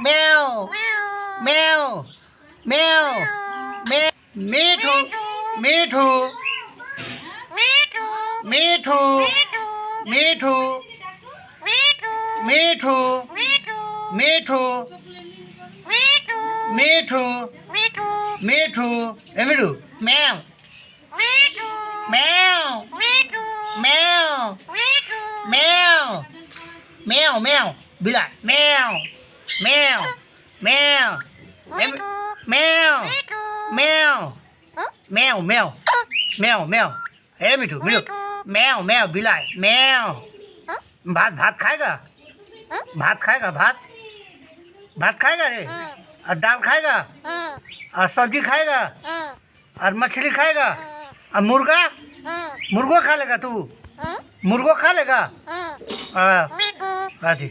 meow, meow, meow, meow. Me too, me too, me too, me too, me too, me too, me too, me too. Let me do meow, meow, meow, meow, meow, meow. Be like meow, meow, meow, meow, meow, meow, meow, meow, meow. Hey, me too, me too. meow, meow. Be like meow. भात भात खाएगा भात खाएगा भात भात खाएगा रे और दाल खाएगा और सब्जी खाएगा और मछली खाएगा और मुर्गा मुर्गो खा लेगा तू मुर्गो खा लेगा अरे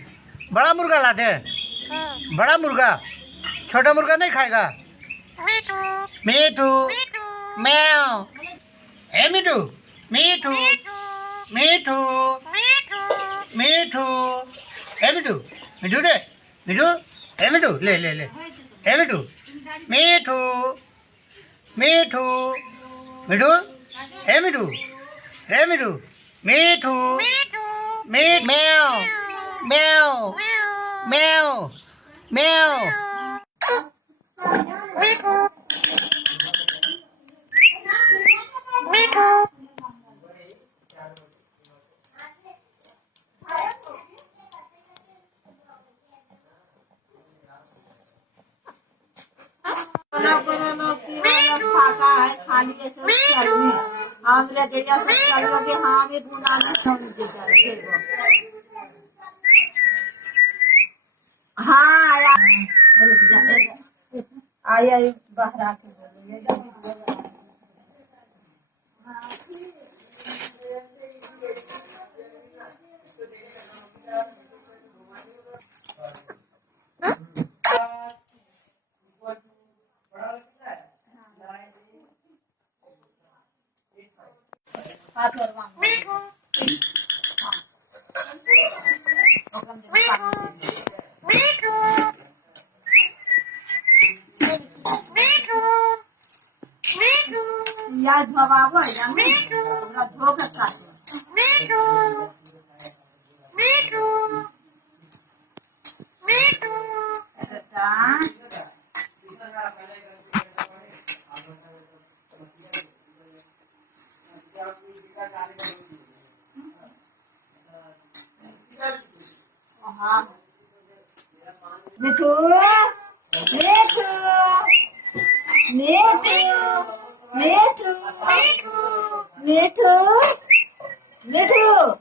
बड़ा मुर्गा लाते हैं बड़ा मुर्गा छोटा मुर्गा नहीं खाएगा मीठू मैव हे मीठू मीठू मीठू मीठू हे मीठू मीठू रे मीठू हे मीठू ले ले ले हे मीठू मीठू मीठू मीठू हे मीठू हे मीठू मीठू मीठ मैव मैव मैव मैव खाली ऐसे हम ले जा सकते कि हाँ भी गुना नहीं हाँ आया बाहर आके या धोबाबो या हमरा धो के काटो मीठू मीठू मीठू बेटा हाँ मीठू मीठू मीठू मीठू मीठू मीठू